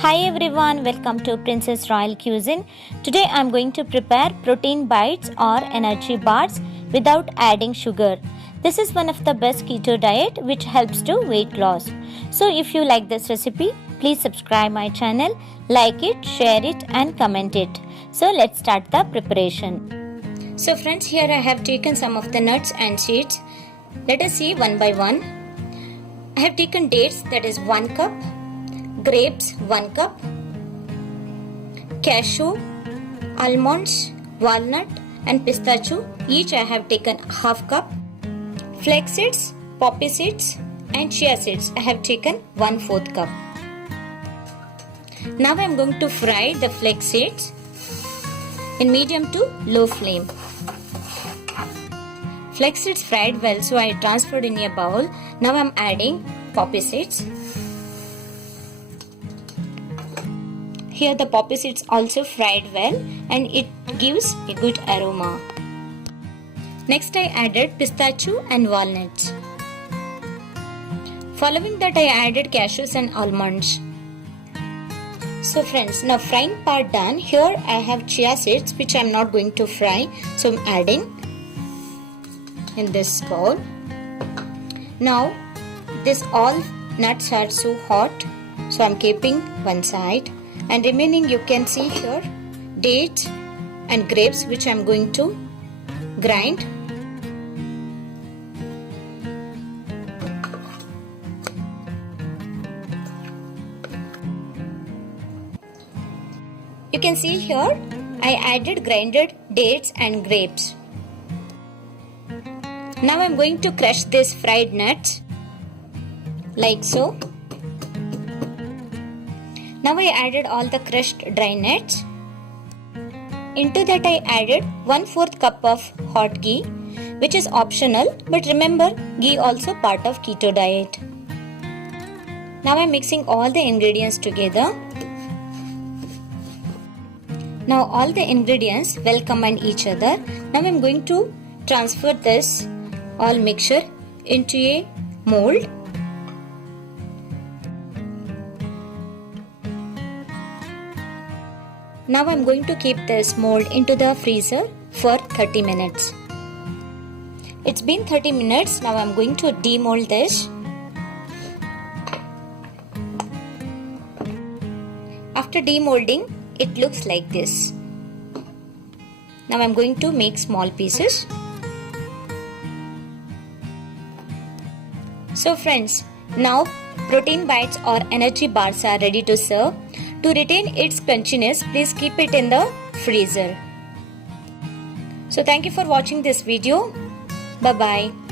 Hi everyone, welcome to Princess Royal Cuisine. Today I am going to prepare protein bites or energy bars without adding sugar. This is one of the best keto diet which helps to weight loss. So if you like this recipe, please subscribe my channel, like it, share it and comment it. So let's start the preparation. So friends, here I have taken some of the nuts and seeds. Let us see one by one. I have taken dates, that is 1 cup. Grapes 1 cup, cashew, almonds, walnut and pistachio, each I have taken half cup. Flax-seeds, poppy seeds and chia seeds I have taken 1/4 cup. Now I am going to fry the flax seeds in medium to low flame. Flax seeds fried well, so I transferred in a bowl. Now I am adding poppy seeds. Here the poppy seeds also fried well and it gives a good aroma. Next I added pistachio and walnuts. Following that I added cashews and almonds. So friends, now frying part done. Here I have chia seeds which I am not going to fry. So I am adding in this bowl. Now this all nuts are so hot, so I am keeping one side. And remaining you can see here dates and grapes which I am going to grind. You can see here I added grinded dates and grapes. Now I am going to crush this fried nuts like so. Now I added all the crushed dry nuts. Into that I added 1/4 cup of hot ghee, which is optional, but remember ghee also part of keto diet. Now I am mixing all the ingredients together. Now all the ingredients well combine each other. Now I am going to transfer this all mixture into a mold. Now I am going to keep this mold into the freezer for 30 minutes. It's been 30 minutes. Now I am going to demold this. After demolding, it looks like this. Now I am going to make small pieces. So friends, now protein bites or energy bars are ready to serve. To retain its crunchiness, please keep it in the freezer. So thank you for watching this video. Bye bye.